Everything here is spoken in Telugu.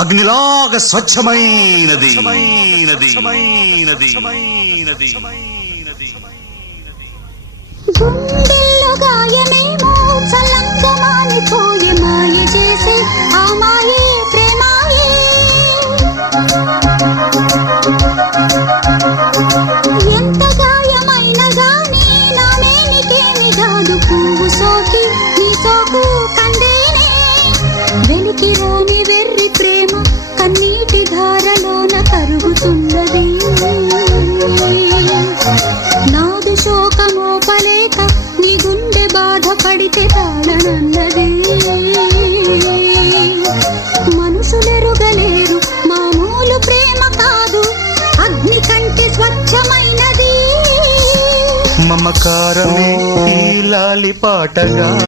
అగ్నిలాగా స్వచ్ఛమైనది. గుండెల్లో గాయమేమో చల్లంగా మానిపోయి మాయ చేసే ఆ మాయే ప్రేమాయే. ఎంత గాయమైన గానీ నామేనికేమి కాదు, పువ్వు సోకి నీ సోకు కందేనే. వెలికి రాని వెర్రి ప్రేమ కన్నీటి ధారలోన కరుగుతున్నది. నాదు శోకమోపలేక నీ గుండె బాధపడితే తాళనన్నది. మనుషులెరుగలేరు మామూలు ప్రేమ కాదు, అగ్ని కంటే స్వచ్ఛమైనది. మమకారమే ఈ లాలి పాటగా